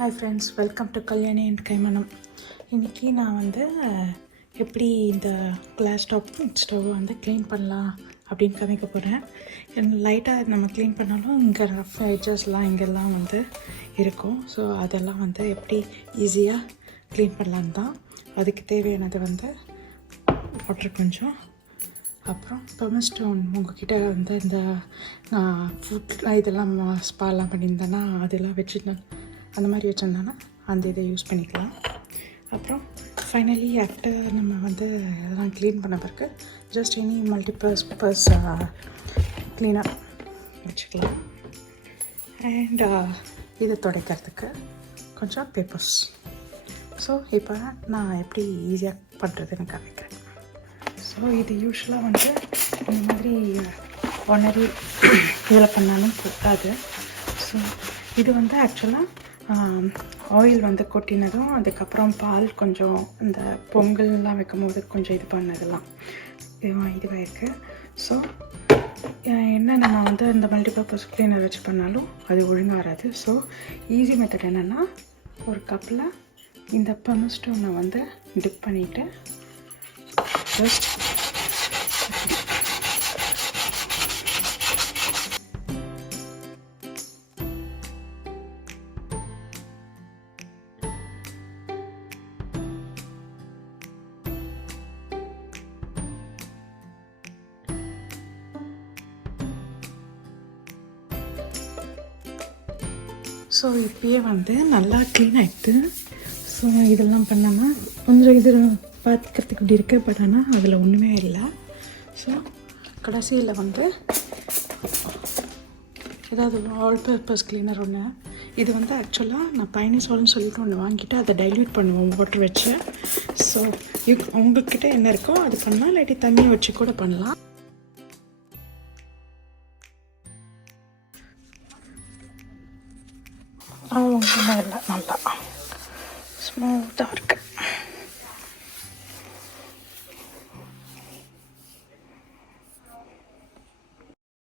Hi friends, welcome to Kalyani and கைமணம். இன்றைக்கி நான் எப்படி இந்த கிளாஸ் டாப் ஸ்டவ் க்ளீன் பண்ணலாம் அப்படின்னு காமிக்க போகிறேன். லைட்டாக நம்ம க்ளீன் பண்ணாலும் இங்கே ரஃப் எட்ஜஸ்லாம் இங்கெல்லாம் இருக்கும். ஸோ அதெல்லாம் எப்படி ஈஸியாக க்ளீன் பண்ணலான்னு தான். அதுக்கு தேவையானது வாட்டர் கொஞ்சம், அப்புறம் பெர்மன் ஸ்டோன். உங்கள்கிட்ட இந்த ஃபுட் இதெல்லாம் ஸ்பாலாம் பண்ணியிருந்தேன்னா அதெல்லாம் வச்சுருந்தேன், அந்த மாதிரி வச்சுருந்தானா அந்த இதை யூஸ் பண்ணிக்கலாம். அப்புறம் ஃபைனலி ஆஃப்டர் நம்ம இதெல்லாம் க்ளீன் பண்ண பிறகு ஜஸ்ட் எனி மல்டிபர்பஸ் க்ளீனாக வச்சுக்கலாம். அண்ட் இதை துடைக்கிறதுக்கு கொஞ்சம் பேப்பர்ஸ். ஸோ இப்போ நான் எப்படி ஈஸியாக பண்ணுறதுன்னு காமிக்கிறேன். ஸோ இது யூஸ்வலாக இந்த மாதிரி ஒன்னரி இதில் பண்ணாலும் போகாது. ஸோ இது ஆக்சுவலாக ஆயில் கொட்டினதும், அதுக்கப்புறம் பால் கொஞ்சம் இந்த பொங்கல்லாம் வைக்கும் போது கொஞ்சம் இது பண்ணதெல்லாம் இதுவாக இருக்குது. ஸோ என்ன நம்ம இந்த மல்டிபர்பஸ் க்ளீனர் வச்சு பண்ணாலும் அது ஒழுங்காக வராது. ஸோ ஈஸி மெத்தட் என்னென்னா, ஒரு கப்பில் இந்த பெர்மன் ஸ்டோனை டிப் பண்ணிவிட்டு ஜஸ்ட் ஸோ இப்போயே நல்லா க்ளீன் ஆகிடுது. ஸோ இதெல்லாம் பண்ணாமல் கொஞ்சம் இது பார்த்துக்கிறதுக்கு இப்படி இருக்குது, பட் ஆனால் அதில் ஒன்றுமே இல்லை. ஸோ கடைசியில் ஏதாவது ஆல் பர்பஸ் க்ளீனர் ஒன்று, இது ஆக்சுவலாக நான் பைனிசால்னு சொல்லிட்டு ஒன்று வாங்கிட்டு அதை டைல்யூட் பண்ணுவோம் வாட்டர் வச்சு. ஸோ உங்கள்கிட்ட என்ன இருக்கோ அது பண்ணலாம், இல்லாட்டி தண்ணியை வச்சு கூட பண்ணலாம். ஒன்றுமே இல்லை, நல்லா ஸ்மூத்தாக இருக்குது.